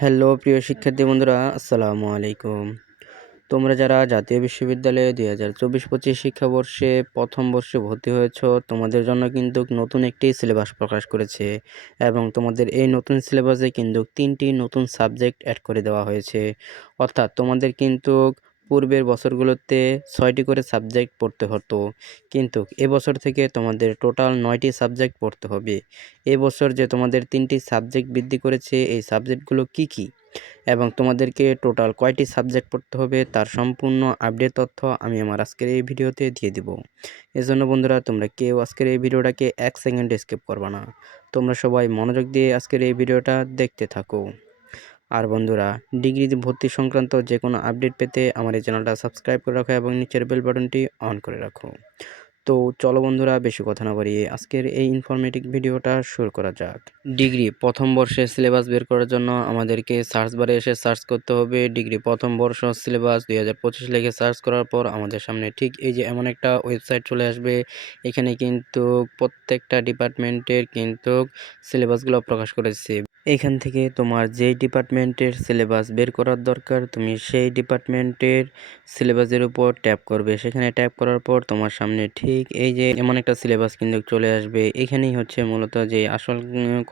Hello প্রিয় শিক্ষার্থী বন্ধুরা, আসসালামু আলাইকুম। তোমরা যারা জাতীয় বিশ্ববিদ্যালয়ে 2024-25 শিক্ষাবর্ষে প্রথম বর্ষে ভর্তি হয়েছ, তোমাদের জন্য কিন্তু নতুন একটি সিলেবাস প্রকাশ করেছে এবং তোমাদের এই নতুন সিলেবাসে কিন্তু 3টি নতুন সাবজেক্ট অ্যাড করে দেওয়া হয়েছে। অর্থাৎ তোমাদের কিন্তু পূর্বের বছরগুলোতে 6টি করে সাবজেক্ট পড়তে হতো, কিন্তু এবছর থেকে তোমাদের টোটাল 9টি সাবজেক্ট পড়তে হবে। এবছর যে তোমাদের 3টি সাবজেক্ট বৃদ্ধি করেছে, এই সাবজেক্টগুলো কি কি এবং তোমাদেরকে টোটাল কয়টি সাবজেক্ট পড়তে হবে তার সম্পূর্ণ আপডেট তথ্য আমি আমার আজকের এই ভিডিওতে দিয়ে দিব। এজন্য বন্ধুরা, তোমরা কেউ আজকের এই ভিডিওটাকে 1 সেকেন্ড স্কিপ করবা না। তোমরা সবাই মনোযোগ দিয়ে আজকের এই ভিডিওটা দেখতে থাকো। আর বন্ধুরা, ডিগ্রি ভর্তি সংক্রান্ত যে কোনো আপডেট পেতে আমার এই চ্যানেলটা সাবস্ক্রাইব করে রাখো এবং নিচের বেল বাটনটি অন করে রাখো। তো চলো বন্ধুরা, বেশি কথা না বাড়িয়ে আজকের এই ইনফরমেটিভ ভিডিওটা শুরু করা যাক। ডিগ্রি প্রথম বর্ষের সিলেবাস বের করার জন্য আমাদেরকে সার্চ বারে এসে সার্চ করতে হবে ডিগ্রি প্রথম বর্ষ সিলেবাস 2025 লিখে সার্চ করার পর আমাদের সামনে ঠিক এই যে এমন একটা ওয়েবসাইট চলে আসবে। এখানে কিন্তু প্রত্যেকটা ডিপার্টমেন্টের কিন্তু সিলেবাসগুলো প্রকাশ করেছে। এখান থেকে তোমার যেই ডিপার্টমেন্টের সিলেবাস বের করার দরকার, তুমি সেই ডিপার্টমেন্টের সিলেবাসের উপর ট্যাপ করবে। সেখানে ট্যাপ করার পর তোমার সামনে ঠিক এই যে এমন একটা সিলেবাস কিন্তু চলে আসবে। এখানেই হচ্ছে মূলত যে আসল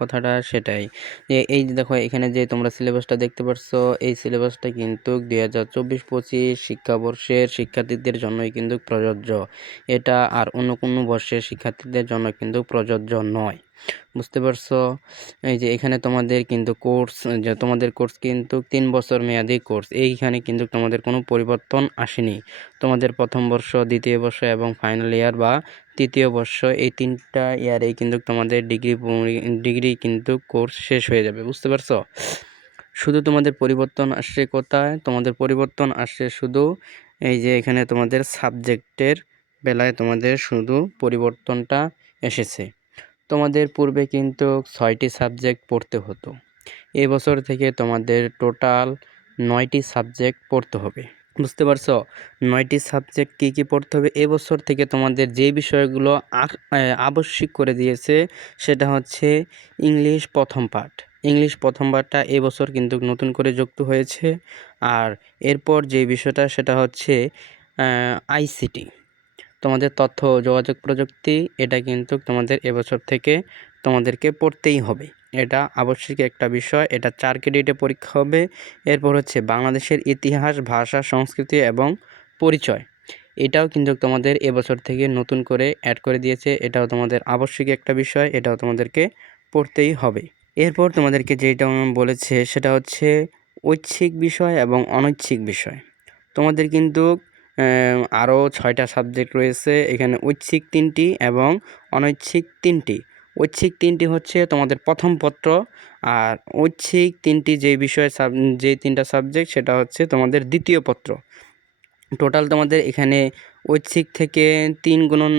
কথাটা সেটাই, যে এই যে দেখো এখানে যে তোমরা সিলেবাসটা দেখতে পাচ্ছ, এই সিলেবাসটা কিন্তু 2024-25 শিক্ষাবর্ষের শিক্ষার্থীদের জন্যই কিন্তু প্রযোজ্য। এটা আর অন্য কোনো বর্ষের শিক্ষার্থীদের জন্য কিন্তু প্রযোজ্য নয়। বুঝতে পারছো? এই যে এখানে তোমাদের কিন্তু কোর্স, যে তোমাদের কোর্স কিন্তু 3 বছর মেয়াদি কোর্স। এইখানে কিন্তু তোমাদের কোনো পরিবর্তন আসেনি। তোমাদের প্রথম বর্ষ, দ্বিতীয় বর্ষ এবং ফাইনাল ইয়ার বা তৃতীয় বর্ষ, এই 3টা ইয়ারেই কিন্তু তোমাদের ডিগ্রি কিন্তু কোর্স শেষ হয়ে যাবে। বুঝতে পারছো? শুধু তোমাদের পরিবর্তন আসছে কোথায়? তোমাদের পরিবর্তন আসছে শুধু এই যে এখানে তোমাদের সাবজেক্টের বেলায় তোমাদের শুধু পরিবর্তনটা এসেছে। তোমাদের পূর্বে কিন্তু 6টি সাবজেক্ট পড়তে হতো। এবছর থেকে তোমাদের টোটাল 9টি সাবজেক্ট পড়তে হবে। বুঝতে পারছো? 9টি সাবজেক্ট কী কী পড়তে হবে? এবছর থেকে তোমাদের যে বিষয়গুলো আবশ্যিক করে দিয়েছে সেটা হচ্ছে ইংলিশ প্রথম পার্ট। ইংলিশ প্রথম পার্টটা এবছর কিন্তু নতুন করে যুক্ত হয়েছে। আর এরপর যে বিষয়টা সেটা হচ্ছে আইসিটি, তোমাদের তথ্য ও যোগাযোগ প্রযুক্তি। এটা কিন্তু তোমাদের এবছর থেকে তোমাদেরকে পড়তেই হবে। এটা আবশ্যিক একটা বিষয়। এটা 4 ক্রেডিটে পরীক্ষা হবে। এরপর হচ্ছে বাংলাদেশের ইতিহাস, ভাষা, সংস্কৃতি এবং পরিচয়। এটাও কিন্তু তোমাদের এবছর থেকে নতুন করে অ্যাড করে দিয়েছে। এটাও তোমাদের আবশ্যিক একটা বিষয়। এটাও তোমাদেরকে পড়তেই হবে। এরপর তোমাদেরকে যেটা বলেছে সেটা হচ্ছে ঐচ্ছিক বিষয় এবং অনৈচ্ছিক বিষয়। তোমাদের কিন্তু আরও 6টা সাবজেক্ট রয়েছে। এখানে ঐচ্ছিক 3টি এবং অনৈচ্ছিক 3টি। ঐচ্ছিক 3টি হচ্ছে তোমাদের প্রথম পত্র, আর ঐচ্ছিক 3টি যেই বিষয়ে যেই 3টা সাবজেক্ট সেটা হচ্ছে তোমাদের দ্বিতীয় পত্র। টোটাল তোমাদের এখানে ঐচ্ছিক থেকে 3 গুণন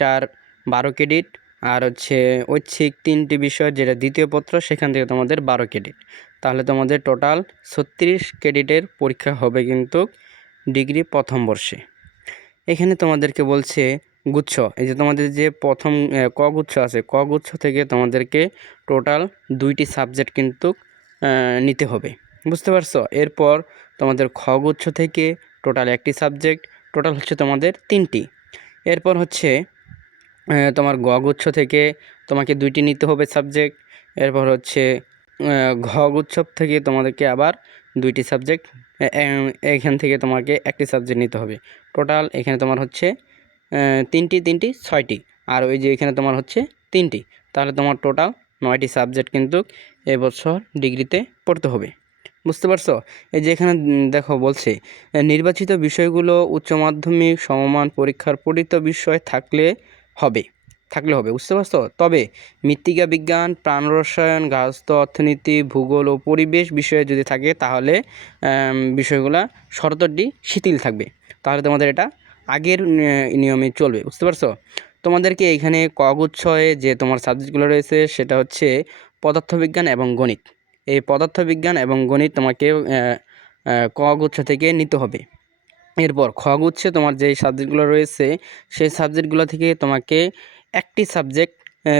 4 12 ক্রেডিট, আর হচ্ছে ঐচ্ছিক 3টি বিষয় যেটা দ্বিতীয় পত্র সেখান থেকে তোমাদের 12 ক্রেডিট। তাহলে তোমাদের টোটাল 36 ক্রেডিটের পরীক্ষা হবে কিন্তু ডিগ্রি প্রথম বর্ষে। এখানে তোমাদেরকে বলছে গুচ্ছ, এই যে তোমাদের যে প্রথম ক গুচ্ছ আছে, ক গুচ্ছ থেকে তোমাদেরকে টোটাল 2টি সাবজেক্ট কিন্তু নিতে হবে। বুঝতে পারছো? এরপর তোমাদের খ গুচ্ছ থেকে টোটাল 1টি সাবজেক্ট, টোটাল হচ্ছে তোমাদের 3টি। এরপর হচ্ছে তোমার গ গুচ্ছ থেকে তোমাকে 2টি নিতে হবে সাবজেক্ট। এরপর হচ্ছে ঘ গুচ্ছ থেকে তোমাদেরকে আবার 2টি সাবজেক্ট, এখান থেকে তোমাকে 1টি সাবজেক্ট নিতে হবে। টোটাল এখানে তোমার হচ্ছে 3টি 6টি, আর ওই যে এখানে তোমার হচ্ছে 3টি। তাহলে তোমার টোটাল 9টি সাবজেক্ট কিন্তু এবছর ডিগ্রিতে পড়তে হবে। বুঝতে পারছো? এই যে এখানে দেখো বলছে নির্বাচিত বিষয়গুলো উচ্চ মাধ্যমিক সমমান পরীক্ষার পঠিত বিষয় থাকলে হবে। বুঝতে পারছো? তবে মৃত্তিকা বিজ্ঞান, প্রাণ রসায়ন, গার্হস্থ্য অর্থনীতি, ভূগোল ও পরিবেশ বিষয়ে যদি থাকে তাহলে বিষয়গুলো শর্তটি শিথিল থাকবে। তাহলে তোমাদের এটা আগের নিয়মে চলবে। বুঝতে পারছো? তোমাদেরকে এখানে কগুচ্ছয়ে যে তোমার সাবজেক্টগুলো রয়েছে সেটা হচ্ছে পদার্থবিজ্ঞান এবং গণিত। এই পদার্থবিজ্ঞান এবং গণিত তোমাকে ক গুচ্ছ থেকে নিতে হবে। এরপর খ গুচ্ছে তোমার যেই সাবজেক্টগুলো রয়েছে সেই সাবজেক্টগুলো থেকে তোমাকে 1টি সাবজেক্ট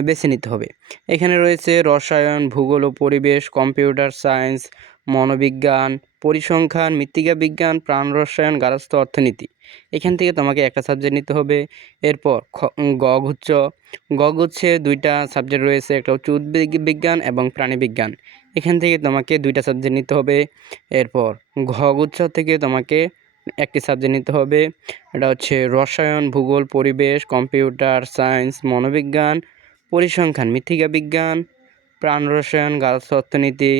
বেছে নিতে হবে। এখানে রয়েছে রসায়ন, ভূগোল ও পরিবেশ, কম্পিউটার সায়েন্স, মনোবিজ্ঞান, পরিসংখ্যান, মৃত্তিকা বিজ্ঞান, প্রাণ রসায়ন, গার্হস্থ্য অর্থনীতি। এখান থেকে তোমাকে একটা সাবজেক্ট নিতে হবে। এরপর গগুচ্ছে 2টা সাবজেক্ট রয়েছে, একটা হচ্ছে উদ্ভিদ বিজ্ঞান এবং প্রাণী বিজ্ঞান। এখান থেকে তোমাকে 2টা সাবজেক্ট নিতে হবে। এরপর ঘগুচ্ছ থেকে তোমাকে একটি সাবজেক্ট নিতে হবে, এটা হচ্ছে রসায়ন, ভূগোল, পরিবেশ, কম্পিউটার সায়েন্স, মনোবিজ্ঞান, পরিসংখ্যান, মৃত্তিকা বিজ্ঞান, প্রাণ রসায়ন, গার্হস্থ্য অর্থনীতি,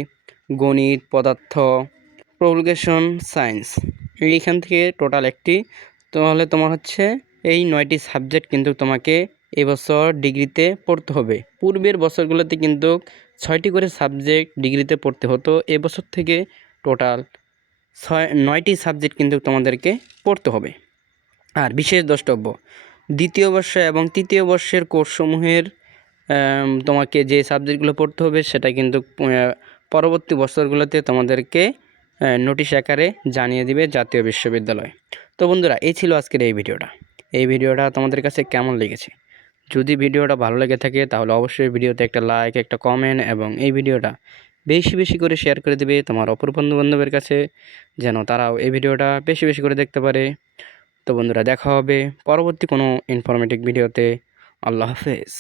গণিত, পদার্থ, প্রোপাগেশন সায়েন্স। এইখান থেকে টোটাল একটি, তাহলে তোমার হচ্ছে এই 9টি সাবজেক্ট কিন্তু তোমাকে এবছর ডিগ্রিতে পড়তে হবে। পূর্বের বছরগুলোতে কিন্তু 6টি করে সাবজেক্ট ডিগ্রিতে পড়তে হতো। এবছর থেকে টোটাল 9টি সাবজেক্ট কিন্তু তোমাদেরকে পড়তে হবে। আর বিশেষ দ্রষ্টব্য, দ্বিতীয় বর্ষ এবং তৃতীয় বর্ষের কোর্সসমূহের তোমাকে যে সাবজেক্টগুলো পড়তে হবে সেটা কিন্তু পরবর্তী বছরগুলোতে তোমাদেরকে নোটিশ আকারে জানিয়ে দিবে জাতীয় বিশ্ববিদ্যালয়। তো বন্ধুরা, এই ছিল আজকের এই ভিডিওটা তোমাদের কাছে কেমন লেগেছে? যদি ভিডিওটা ভালো লেগে থাকে তাহলে অবশ্যই ভিডিওতে একটা লাইক, একটা কমেন্ট এবং এই ভিডিওটা বেশি বেশি করে শেয়ার করে দেবে তোমার অপর বন্ধুবান্ধবের কাছে, যেন তারাও এই ভিডিওটা বেশি বেশি করে দেখতে পারে। তো বন্ধুরা, দেখা হবে পরবর্তী কোনো ইনফরমেটিভ ভিডিওতে। আল্লাহ হাফেজ।